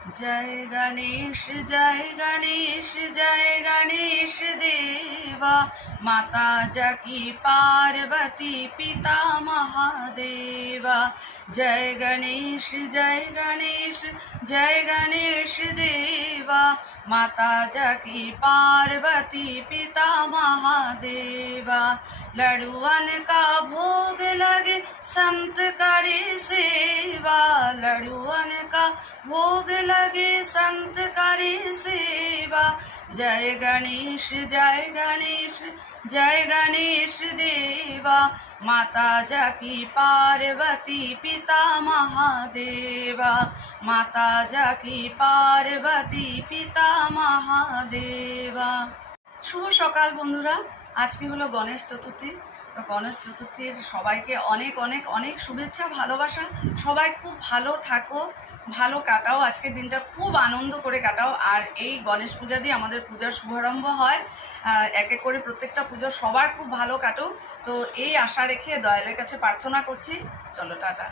जय गणेश जय गणेश जय गणेश देवा, माता जकी पार्वती पिता महादेवा। जय गणेश जय गणेश जय गणेश देवा, माता जकी पार्वती पिता महादेवा। लड़ुअन का भोग लगे संत करे सेवा, लड़ुअन का भोग लगे संत करे सेवा। जय गणेश जय गणेश जय गणेश देवा, माता जकी पार्वती पिता महादेवा, माता जकी पार्वती पिता महादेवा। শুভ সকাল বন্ধুরা, আজকে হলো গণেশ চতুর্থী। তো গণেশ চতুর্থীর সবাইকে অনেক অনেক অনেক শুভেচ্ছা, ভালোবাসা। সবাই খুব ভালো থাকো, ভালো কাটাও, আজকের দিনটা খুব আনন্দ করে কাটাও। আর এই গণেশ পূজা দিয়ে আমাদের পূজার শুভারম্ভ হয়। এক এক করে প্রত্যেকটা পুজো সবার খুব ভালো কাটো। তো এই আশা রেখে দয়ালের কাছে প্রার্থনা করছি। চলো টাটা।